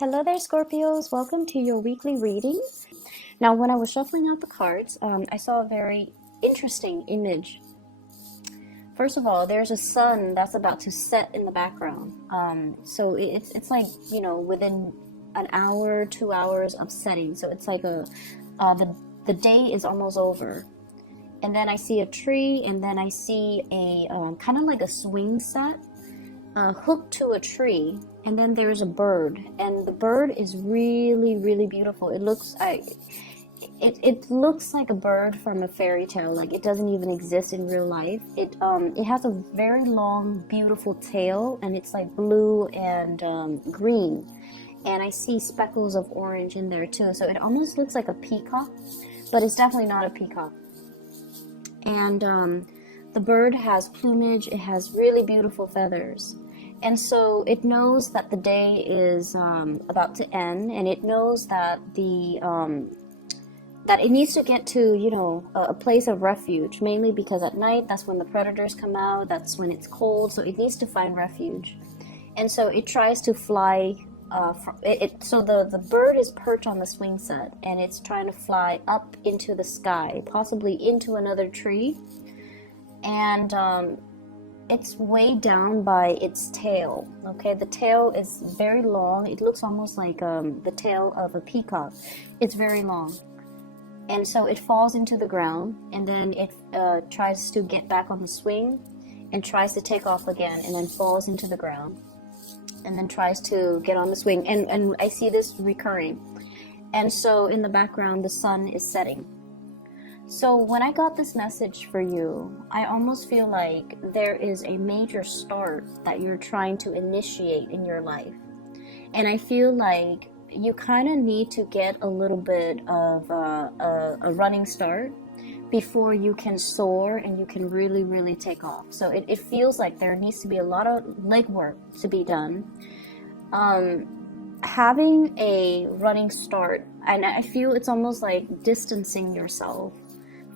Hello there, Scorpios. Welcome to your weekly reading. Now, when I was shuffling out the cards, I saw a very interesting image. First of all, there's a sun that's about to set in the background. So it's like, within an hour, 2 hours of setting. So it's like the day is almost over. And then I see a tree, and then I see a kind of like a swing set hooked to a tree, and then there's a bird, and the bird is really, really beautiful. It looks like a bird from a fairy tale. Like, it doesn't even exist in real life. It has a very long, beautiful tail, and it's like blue and green, and I see speckles of orange in there too. So it almost looks like a peacock, but it's definitely not a peacock. And the bird has plumage. It has really beautiful feathers. And so it knows that the day is about to end, and it knows that that it needs to get to, a place of refuge, mainly because at night, that's when the predators come out, that's when it's cold, so it needs to find refuge. And so it tries to fly, so the bird is perched on the swing set, and it's trying to fly up into the sky, possibly into another tree. And it's weighed down by its tail. Okay, the tail is very long. It looks almost like the tail of a peacock. It's very long, and so it falls into the ground, and then it tries to get back on the swing, and tries to take off again, and then falls into the ground, and then tries to get on the swing. And I see this recurring. And so in the background, the sun is setting. So when I got this message for you, I almost feel like there is a major start that you're trying to initiate in your life. And I feel like you kind of need to get a little bit of a running start before you can soar and you can really, really take off. So it feels like there needs to be a lot of legwork to be done. Having a running start, and I feel it's almost like distancing yourself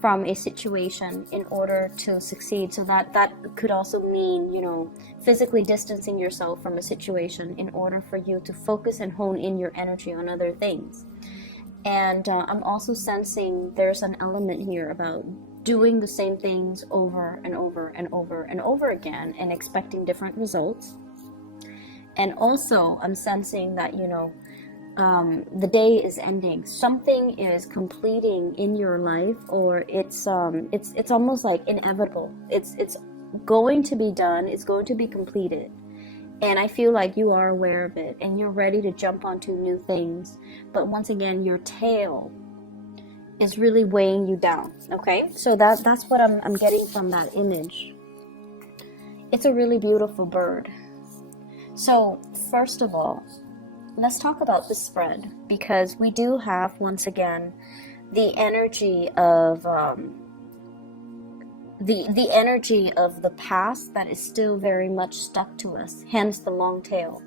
from a situation in order to succeed. So that could also mean, physically distancing yourself from a situation in order for you to focus and hone in your energy on other things. And I'm also sensing there's an element here about doing the same things over and over and over and over again and expecting different results. And also I'm sensing that, the day is ending. Something is completing in your life, or it's almost like inevitable. It's going to be done. It's going to be completed. And I feel like you are aware of it, and you're ready to jump onto new things. But once again, your tail is really weighing you down. Okay, so that's what I'm getting from that image. It's a really beautiful bird. So first of all, let's talk about the spread, because we do have, once again, the energy of the energy of the past that is still very much stuck to us, hence the long tail,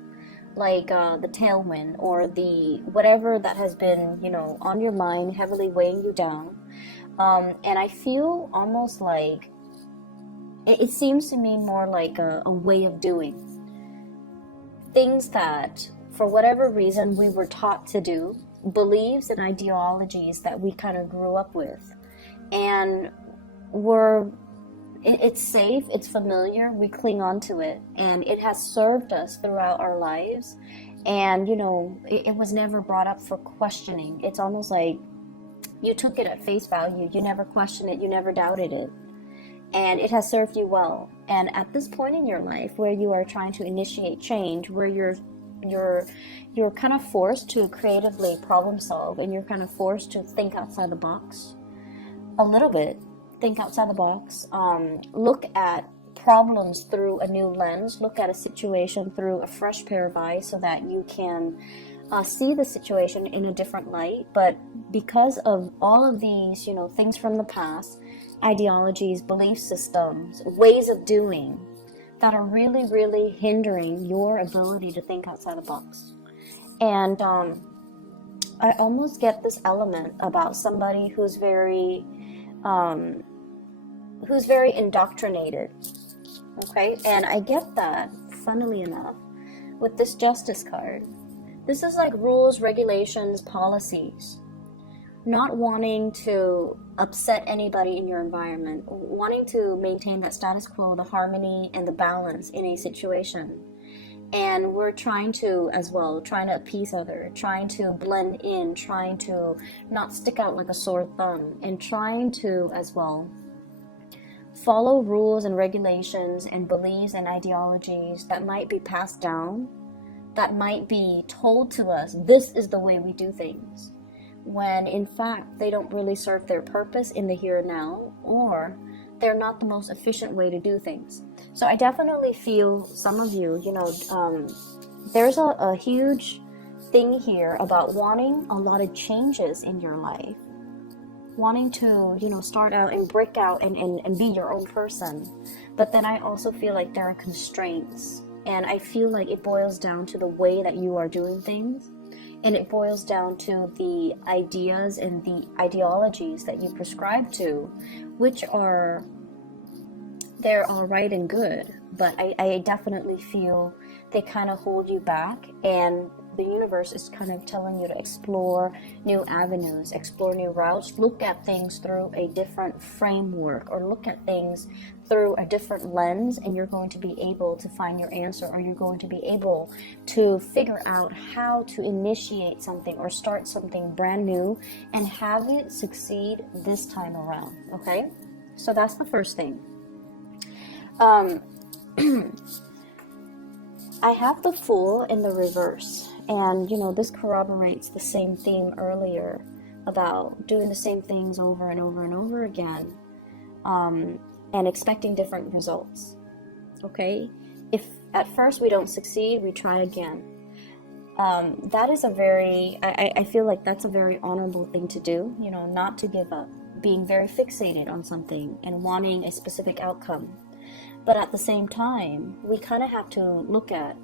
like the tailwind, or the whatever that has been, on your mind, heavily weighing you down. And I feel almost like it seems to me more like a way of doing things that, for whatever reason, we were taught to do, beliefs and ideologies that we kind of grew up with, and it's safe, it's familiar, we cling on to it, and it has served us throughout our lives. And it was never brought up for questioning. It's almost like you took it at face value. You never questioned it, you never doubted it, and it has served you well. And at this point in your life, where you are trying to initiate change, where you're kind of forced to creatively problem solve, and you're kind of forced to think outside the box a little bit. Think outside the box. Look at problems through a new lens. Look at a situation through a fresh pair of eyes, so that you can see the situation in a different light. But because of all of these, things from the past, ideologies, belief systems, ways of doing, that are really, really hindering your ability to think outside the box. And I almost get this element about somebody who's very indoctrinated. Okay, and I get that, funnily enough, with this Justice card. This is like rules, regulations, policies. Not wanting to upset anybody in your environment, wanting to maintain that status quo, the harmony and the balance in a situation. And we're trying to, as well, trying to appease others, trying to blend in, trying to not stick out like a sore thumb, and trying to, as well, follow rules and regulations and beliefs and ideologies that might be passed down, that might be told to us, this is the way we do things, when in fact they don't really serve their purpose in the here and now, or they're not the most efficient way to do things. So I definitely feel some of you, there's a huge thing here about wanting a lot of changes in your life, wanting to, start out and break out and be your own person. But then I also feel like there are constraints, and I feel like it boils down to the way that you are doing things. And it boils down to the ideas and the ideologies that you prescribe to, which are, they're all right and good, but I definitely feel they kind of hold you back, and the universe is kind of telling you to explore new avenues, explore new routes, look at things through a different framework, or look at things through a different lens, and you're going to be able to find your answer, or you're going to be able to figure out how to initiate something or start something brand new and have it succeed this time around. Okay, so that's the first thing. I have the Fool in the reverse, and this corroborates the same theme earlier about doing the same things over and over and over again, and expecting different results. Okay, if at first we don't succeed, we try again. That is a very, I feel like that's a very honorable thing to do, not to give up, being very fixated on something and wanting a specific outcome. But at the same time, we kind of have to look at,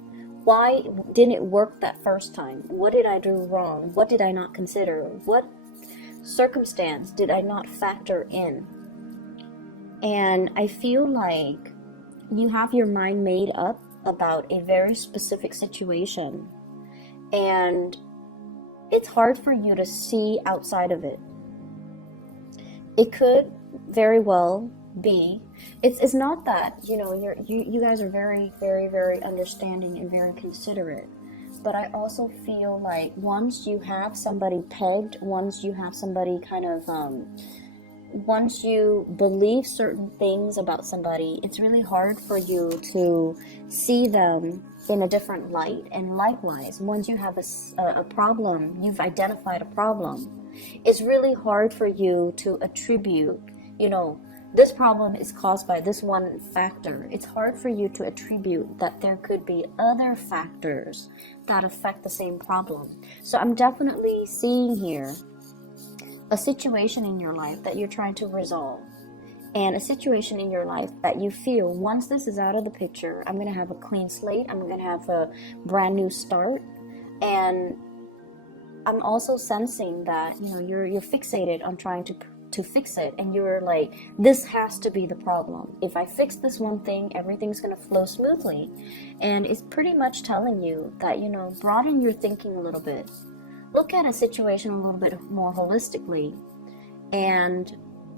why didn't it work that first time? What did I do wrong? What did I not consider? What circumstance did I not factor in? And I feel like you have your mind made up about a very specific situation, and it's hard for you to see outside of it. It could very well be, it's not that you guys are very, very, very understanding and very considerate, but I also feel like once you have somebody pegged, once you have somebody kind of once you believe certain things about somebody, it's really hard for you to see them in a different light. And likewise, once you have a problem, you've identified a problem, it's really hard for you to attribute, this problem is caused by this one factor. It's hard for you to attribute that there could be other factors that affect the same problem. So I'm definitely seeing here a situation in your life that you're trying to resolve, and a situation in your life that you feel, once this is out of the picture, I'm going to have a clean slate, I'm going to have a brand new start. And I'm also sensing that you're fixated on trying to fix it, and you're like, this has to be the problem. If I fix this one thing, everything's going to flow smoothly. And it's pretty much telling you that broaden your thinking a little bit, look at a situation a little bit more holistically, and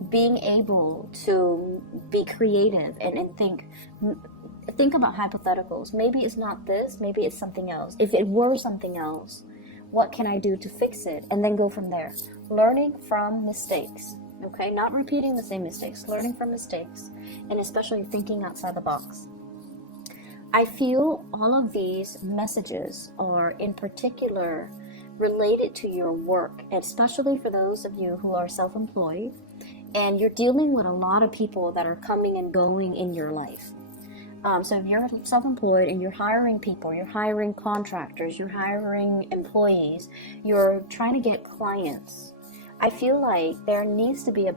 being able to be creative and think about hypotheticals. Maybe it's not this, maybe it's something else. If it were something else, what can I do to fix it? And then go from there. Learning from mistakes. Okay, not repeating the same mistakes, learning from mistakes, and especially thinking outside the box. I feel all of these messages are in particular related to your work, especially for those of you who are self-employed and you're dealing with a lot of people that are coming and going in your life. So if you're self-employed and you're hiring people, you're hiring contractors, you're hiring employees, you're trying to get clients, I feel like there needs to be a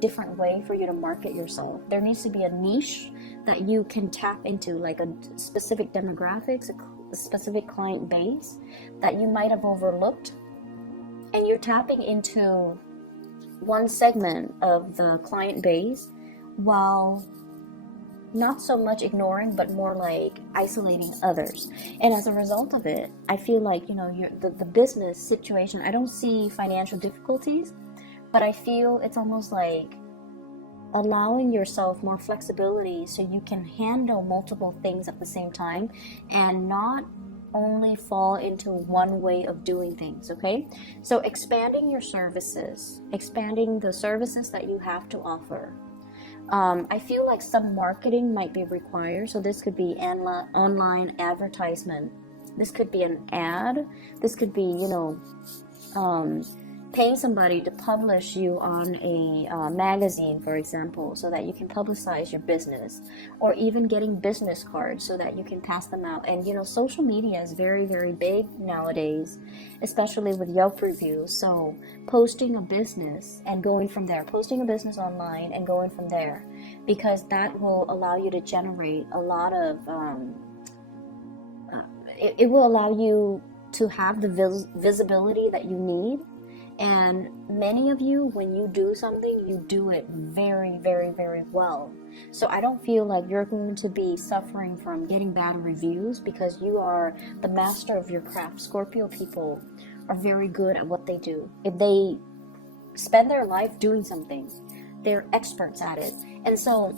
different way for you to market yourself. There needs to be a niche that you can tap into, like a specific demographics, a specific client base that you might have overlooked. And you're tapping into one segment of the client base while not so much ignoring, but more like isolating others. And as a result of it, I feel like, the business situation, I don't see financial difficulties, but I feel it's almost like allowing yourself more flexibility so you can handle multiple things at the same time and not only fall into one way of doing things. Okay, so expanding your services, expanding the services that you have to offer. I feel like some marketing might be required. So this could be online advertisement, this could be an ad, this could be paying somebody to publish you on a magazine, for example, so that you can publicize your business, or even getting business cards so that you can pass them out. And social media is very, very big nowadays, especially with Yelp reviews. So posting a business and going from there, posting a business online and going from there, because that will allow you to generate a lot of it will allow you to have the visibility that you need. And many of you, when you do something, you do it very, very, very well. So I don't feel like you're going to be suffering from getting bad reviews, because you are the master of your craft. Scorpio people are very good at what they do. If they spend their life doing something, they're experts at it. And so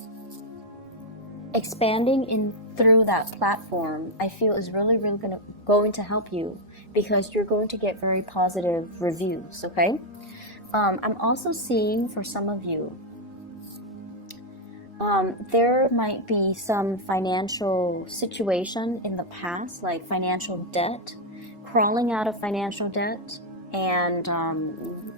expanding in through that platform, I feel, is really, really going to help you, because you're going to get very positive reviews. Okay, I'm also seeing for some of you, there might be some financial situation in the past, like financial debt, crawling out of financial debt, and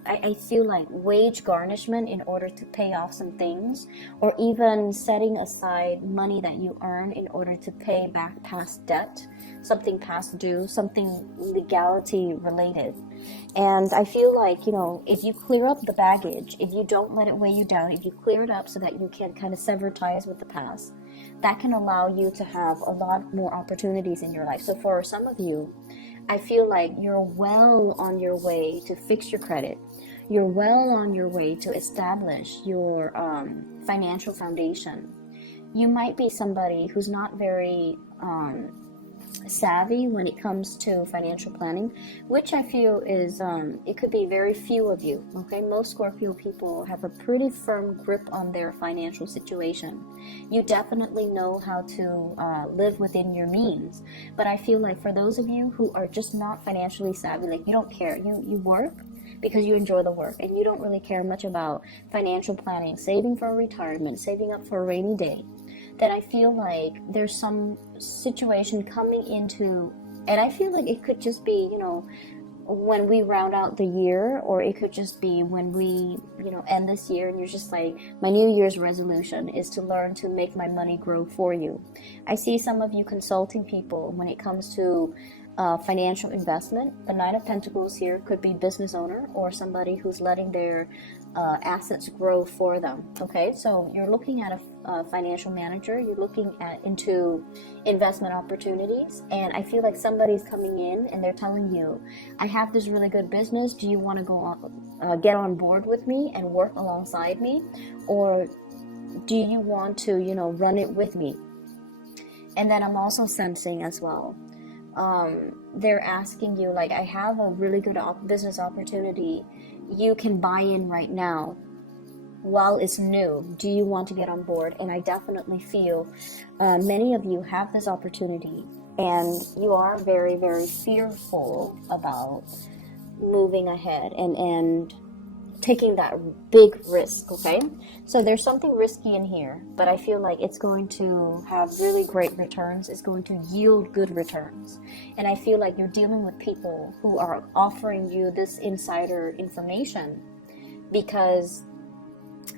I feel like wage garnishment in order to pay off some things, or even setting aside money that you earn in order to pay back past debt, something past due, something legality related. And I feel like, if you clear up the baggage, if you don't let it weigh you down, if you clear it up so that you can kind of sever ties with the past, that can allow you to have a lot more opportunities in your life. So for some of you, I feel like you're well on your way to fix your credit. You're well on your way to establish your financial foundation. You might be somebody who's not very savvy when it comes to financial planning, which I feel is, it could be very few of you. Okay, most Scorpio people have a pretty firm grip on their financial situation. You definitely know how to live within your means, but I feel like for those of you who are just not financially savvy, like you don't care, you work because you enjoy the work, and you don't really care much about financial planning, saving for retirement, saving up for a rainy day, then I feel like there's some situation coming into, and I feel like it could just be, when we round out the year, or it could just be when we, end this year, and you're just like, my New Year's resolution is to learn to make my money grow for you. I see some of you consulting people when it comes to financial investment. The Nine of Pentacles here could be business owner, or somebody who's letting their assets grow for them. Okay, so you're looking at a financial manager, you're looking into investment opportunities, and I feel like somebody's coming in and they're telling you, I have this really good business, do you want to go on, get on board with me and work alongside me, or do you want to run it with me? And then I'm also sensing as well, they're asking you, like, I have a really good business opportunity, you can buy in right now while it's new, do you want to get on board? And I definitely feel many of you have this opportunity, and you are very, very fearful about moving ahead and taking that big risk. Okay, so there's something risky in here, but I feel like it's going to have really great returns. It's going to yield good returns, and I feel like you're dealing with people who are offering you this insider information because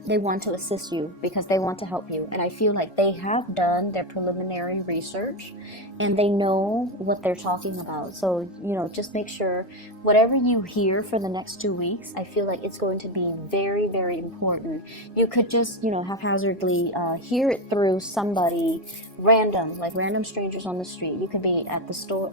they want to assist you, because they want to help you. And I feel like they have done their preliminary research and they know what they're talking about. So, just make sure whatever you hear for the next 2 weeks, I feel like it's going to be very, very important. You could just, haphazardly hear it through somebody random, like random strangers on the street. You could be at the store,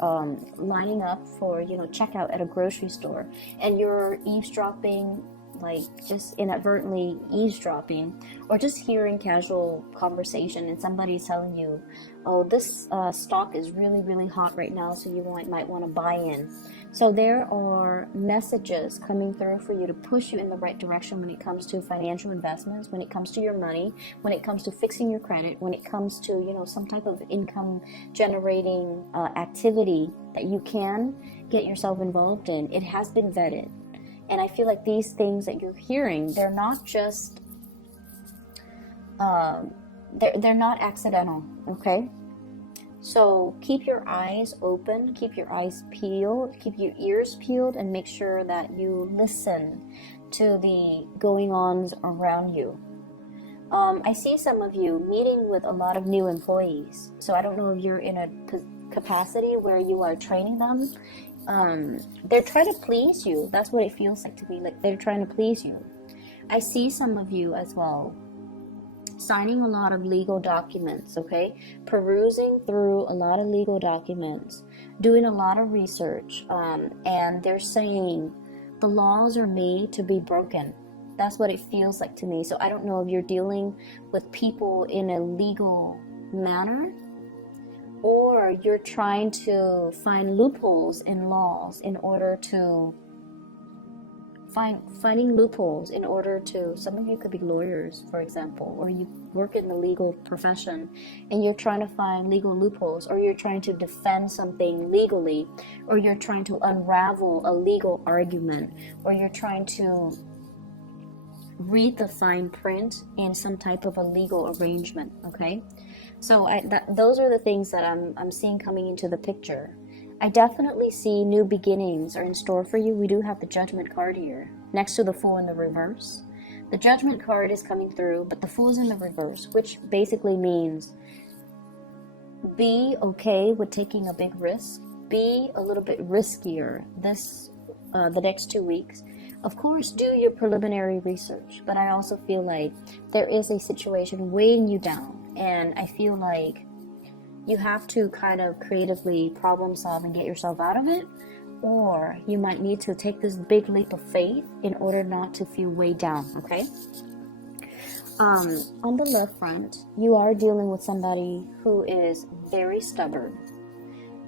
lining up for, checkout at a grocery store, and you're eavesdropping like just inadvertently eavesdropping, or just hearing casual conversation and somebody's telling you, oh, this stock is really hot right now, so you might want to buy in. So there are messages coming through for you to push you in the right direction when it comes to financial investments, when it comes to your money, when it comes to fixing your credit, when it comes to, you know, some type of income generating activity that you can get yourself involved in. It has been vetted. And I feel like these things that you're hearing, they're not just, they're not accidental, okay? So keep your eyes open, keep your eyes peeled, keep your ears peeled, and make sure that you listen to the going-ons around you. I see some of you meeting with a lot of new employees. So I don't know if you're in a capacity where you are training them. They're trying to please you. That's what it feels like to me, like they're trying to please you. I see some of you as well signing a lot of legal documents, okay? Perusing through a lot of legal documents, doing a lot of research, and they're saying the laws are made to be broken. That's what it feels like to me. So I don't know if you're dealing with people in a legal manner, or you're trying to find loopholes in laws in order to finding loopholes in order to, some of you could be lawyers, for example, or you work in the legal profession and you're trying to find legal loopholes, or you're trying to defend something legally, or you're trying to unravel a legal argument, or you're trying to read the fine print in some type of a legal arrangement, okay? So those are the things that I'm seeing coming into the picture. I definitely see new beginnings are in store for you. We do have the Judgment card here, next to the Fool in the reverse. The Judgment card is coming through, but the Fool's in the reverse, which basically means be okay with taking a big risk. Be a little bit riskier the next 2 weeks. Of course, do your preliminary research, but I also feel like there is a situation weighing you down, and I feel like you have to kind of creatively problem solve and get yourself out of it, or you might need to take this big leap of faith in order not to feel weighed down, okay? On the left front, you are dealing with somebody who is very stubborn.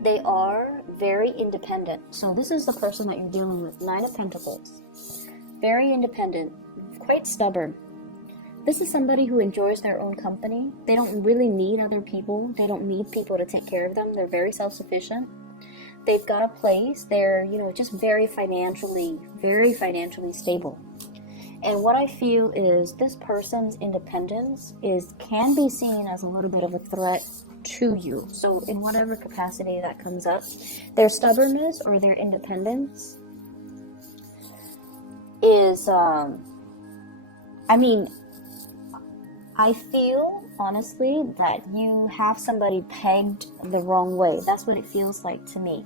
They are very independent. So this is the person that you're dealing with, 9 of Pentacles. Very independent, quite stubborn. This is somebody who enjoys their own company. They don't really need other people. They don't need people to take care of them. They're very self-sufficient. They've got a place. They're, just very financially stable. And what I feel is this person's independence can be seen as a little bit of a threat to you. So in whatever capacity that comes up, their stubbornness or their independence is, I feel, honestly, that you have somebody pegged the wrong way. That's what it feels like to me.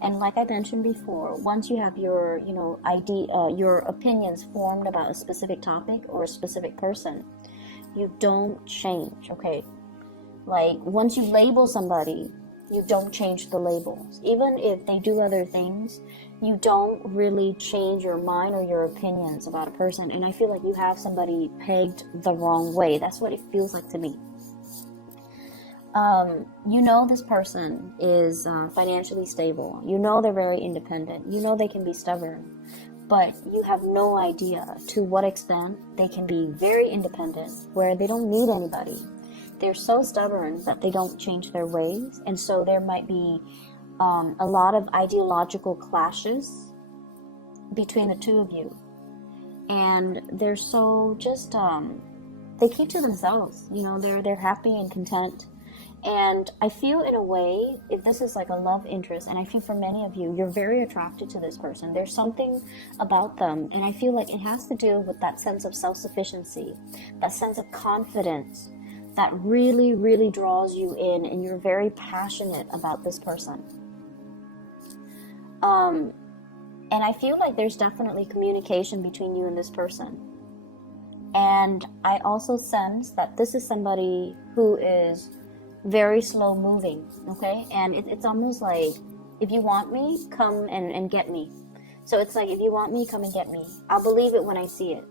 And like I mentioned before, once you have your, your opinions formed about a specific topic or a specific person, you don't change, okay? Like, once you label somebody, you don't change the labels. Even if they do other things, you don't really change your mind or your opinions about a person. And I feel like you have somebody pegged the wrong way. That's what it feels like to me. This person is financially stable. They're very independent. They can be stubborn. But you have no idea to what extent they can be very independent, where they don't need anybody. They're so stubborn that they don't change their ways. And so there might be a lot of ideological clashes between the two of you. And they're so just, they keep to themselves. They're happy and content. And I feel, in a way, if this is like a love interest, and I feel for many of you, you're very attracted to this person. There's something about them, and I feel like it has to do with that sense of self-sufficiency, that sense of confidence that really, really draws you in, and you're very passionate about this person. And I feel like there's definitely communication between you and this person. And I also sense that this is somebody who is very slow moving, okay? And it's almost like, if you want me, come and get me. So it's like, if you want me, come and get me. I'll believe it when I see it.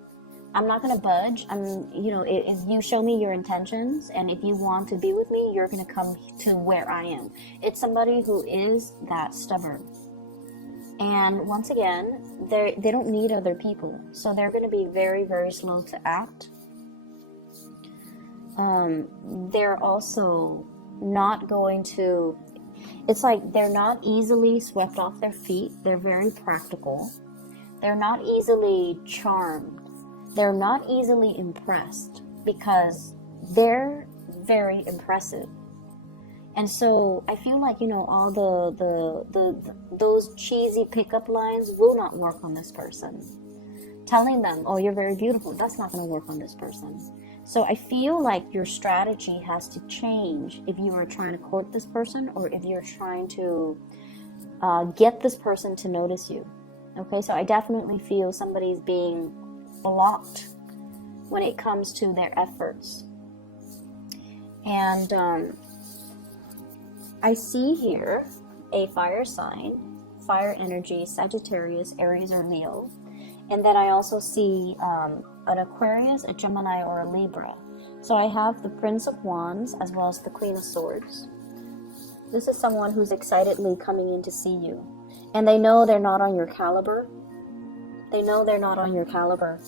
I'm not going to budge. If you show me your intentions and if you want to be with me, you're going to come to where I am. It's somebody who is that stubborn. And once again, they don't need other people. So they're going to be very, very slow to act. They're also not going to, it's like they're not easily swept off their feet. They're very practical. They're not easily charmed. They're not easily impressed because they're very impressive. And so I feel like, all those cheesy pickup lines will not work on this person. Telling them, oh, you're very beautiful, that's not going to work on this person. So I feel like your strategy has to change if you are trying to court this person or if you're trying to get this person to notice you. Okay, so I definitely feel somebody's being blocked when it comes to their efforts. And I see here a fire sign, fire energy, Sagittarius, Aries, or Leo. And then I also see an Aquarius, a Gemini, or a Libra. So I have the Prince of Wands as well as the Queen of Swords. This is someone who's excitedly coming in to see you. And they know they're not on your caliber. They know they're not on your caliber.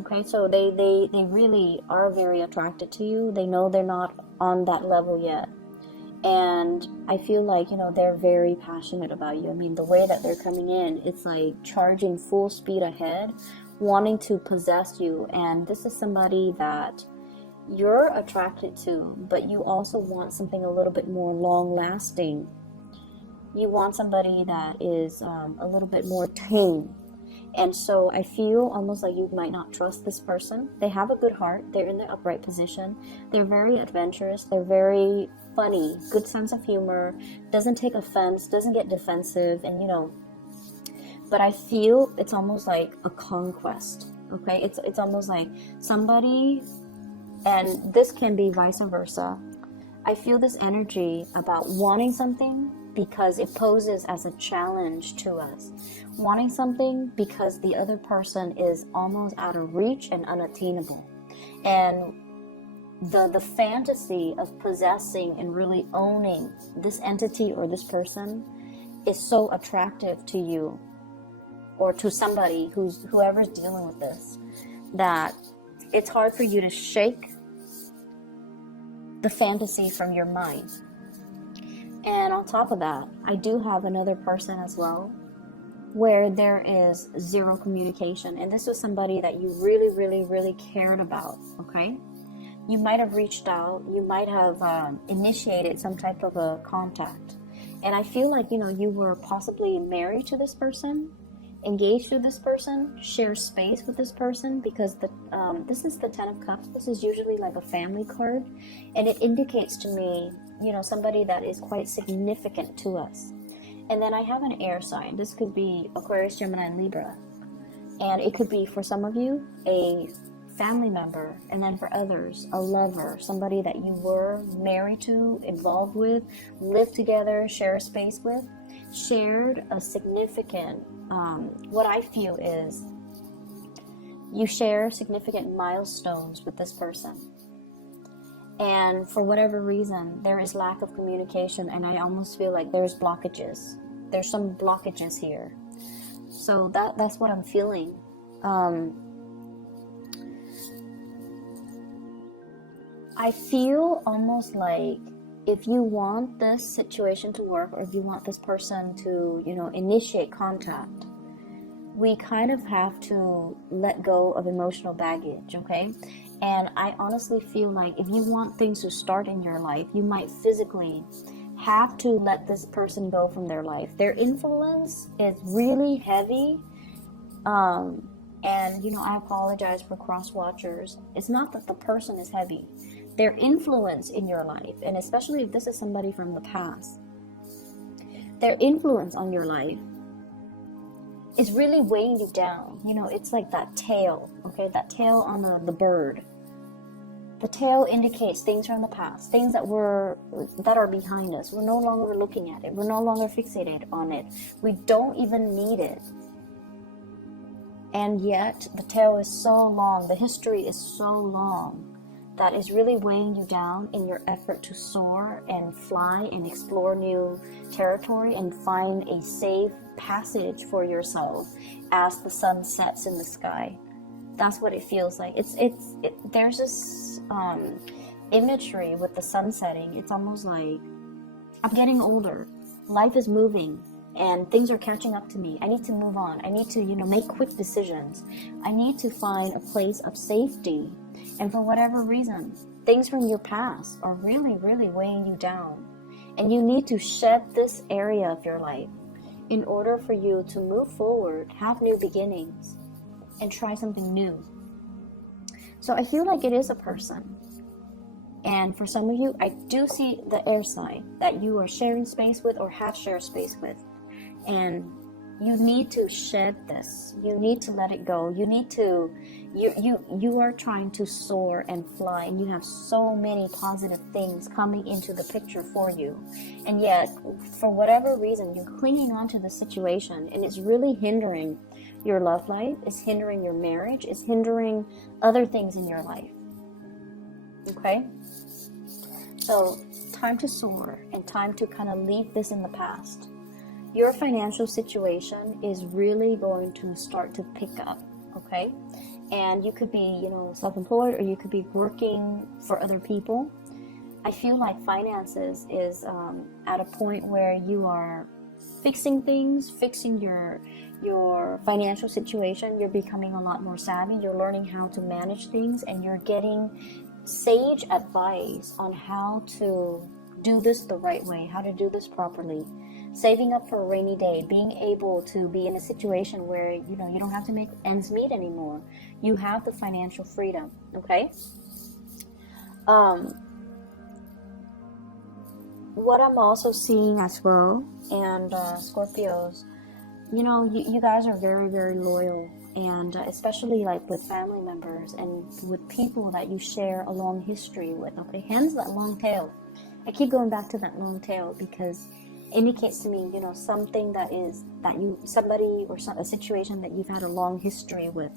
Okay, so they really are very attracted to you. They know they're not on that level yet. And I feel like, they're very passionate about you. I mean, the way that they're coming in, it's like charging full speed ahead, wanting to possess you. And this is somebody that you're attracted to, but you also want something a little bit more long lasting. You want somebody that is a little bit more tame. And so I feel almost like you might not trust this person. They have a good heart. They're in the upright position. They're very adventurous. They're very funny, good sense of humor, doesn't take offense, doesn't get defensive, and but I feel it's almost like a conquest. Okay, it's almost like somebody, and this can be vice versa. I feel this energy about wanting something because it poses as a challenge to us, wanting something because the other person is almost out of reach and unattainable, and the fantasy of possessing and really owning this entity or this person is so attractive to you or to somebody whoever's dealing with this, that it's hard for you to shake the fantasy from your mind. And on top of that, I do have another person as well where there is zero communication, and this was somebody that you really, really, really cared about. Okay, you might have reached out, you might have initiated some type of a contact, and I feel like you were possibly married to this person, engaged to this person, share space with this person, because this is the Ten of Cups. This is usually like a family card, and it indicates to me somebody that is quite significant to us. And then I have an air sign. This could be Aquarius, Gemini, and Libra, and it could be, for some of you, a family member, and then for others, a lover, somebody that you were married to, involved with, lived together, share a space with, shared a significant, what I feel is you share significant milestones with this person. And for whatever reason, there is lack of communication, and I almost feel like there's blockages. There's some blockages here. So that's what I'm feeling. I feel almost like if you want this situation to work, or if you want this person to, initiate contact, we kind of have to let go of emotional baggage, okay? And I honestly feel like if you want things to start in your life, you might physically have to let this person go from their life. Their influence is really heavy. And, I apologize for cross-watchers. It's not that the person is heavy. Their influence in your life, and especially if this is somebody from the past, their influence on your life is really weighing you down. It's like that tail, okay? That tail on the bird. The tail indicates things from the past, things that are behind us. We're no longer looking at it. We're no longer fixated on it. We don't even need it. And yet the tail is so long, the history is so long, that is really weighing you down in your effort to soar and fly and explore new territory and find a safe passage for yourself as the sun sets in the sky. That's what it feels like. There's this imagery with the sun setting. It's almost like I'm getting older. Life is moving and things are catching up to me. I need to move on. I need to, make quick decisions. I need to find a place of safety. And for whatever reason, things from your past are really, really weighing you down. And you need to shed this area of your life in order for you to move forward, have new beginnings, and try something new. So I feel like it is a person. And for some of you, I do see the air sign that you are sharing space with or have shared space with. And you need to shed this. You need to let it go. You need to, you are trying to soar and fly, and you have so many positive things coming into the picture for you. And yet, for whatever reason, you're clinging on to the situation, and it's really hindering your love life, it's hindering your marriage, it's hindering other things in your life. Okay? So, time to soar and time to kind of leave this in the past. Your financial situation is really going to start to pick up, okay? And you could be, self-employed, or you could be working for other people. I feel like finances is at a point where you are fixing things, fixing your financial situation. You're becoming a lot more savvy. You're learning how to manage things, and you're getting sage advice on how to do this the right way, how to do this properly. Saving up for a rainy day, being able to be in a situation where, you don't have to make ends meet anymore. You have the financial freedom, okay? What I'm also seeing as well, and Scorpios, you guys are very, very loyal, and especially like with family members and with people that you share a long history with, okay? Hence that long tail. I keep going back to that long tail because indicates to me, something somebody or a situation that you've had a long history with.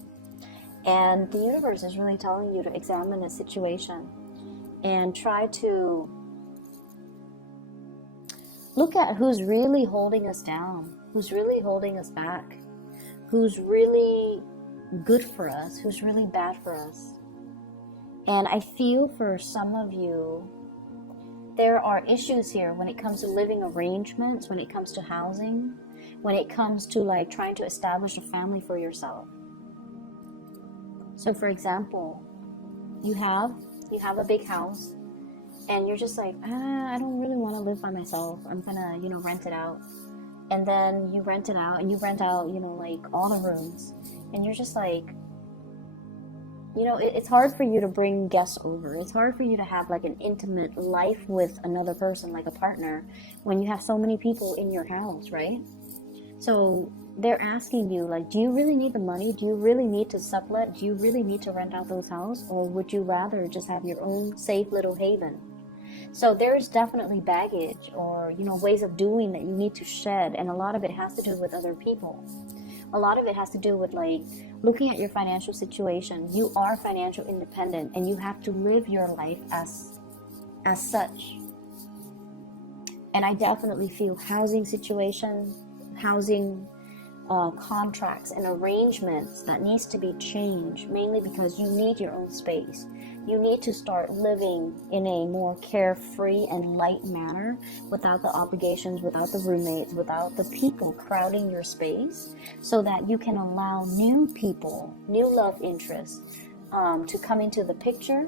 And the universe is really telling you to examine a situation and try to look at who's really holding us down, who's really holding us back, who's really good for us, who's really bad for us. And I feel for some of you, there are issues here when it comes to living arrangements, when it comes to housing, when it comes to like trying to establish a family for yourself. So for example, you have a big house and you're just like, I don't really want to live by myself. I'm gonna, rent it out. And then you rent it out and you rent out, like all the rooms. And you're just like, it's hard for you to bring guests over. It's hard for you to have like an intimate life with another person, like a partner, when you have so many people in your house, right? So they're asking you, like, do you really need the money? Do you really need to sublet? Do you really need to rent out those houses? Or would you rather just have your own safe little haven? So there's definitely baggage or, ways of doing that you need to shed. And a lot of it has to do with other people. A lot of it has to do with like looking at your financial situation. You are financial independent and you have to live your life as such. And I definitely feel housing situation, housing contracts and arrangements that needs to be changed, mainly because you need your own space. You need to start living in a more carefree and light manner without the obligations, without the roommates, without the people crowding your space, so that you can allow new people, new love interests to come into the picture.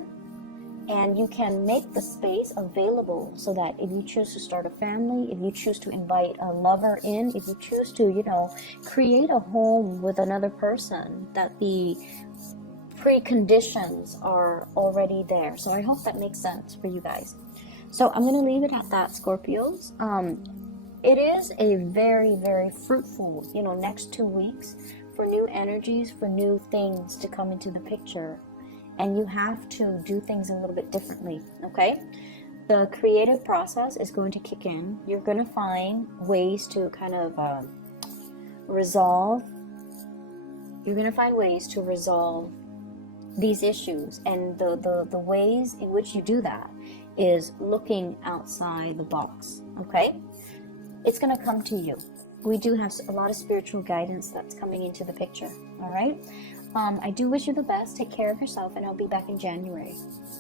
And you can make the space available so that if you choose to start a family, if you choose to invite a lover in, if you choose to, create a home with another person, that the preconditions are already there. So I hope that makes sense for you guys. So I'm going to leave it at that, Scorpios. It is a very, very fruitful, next 2 weeks for new energies, for new things to come into the picture. and you have to do things a little bit differently, okay? The creative process is going to kick in. You're going to find ways to kind of resolve. You're going to find ways to resolve these issues, and the ways in which you do that is looking outside the box, okay? It's going to come to you. We do have a lot of spiritual guidance that's coming into the picture, all right? I do wish you the best. Take care of yourself, and I'll be back in January.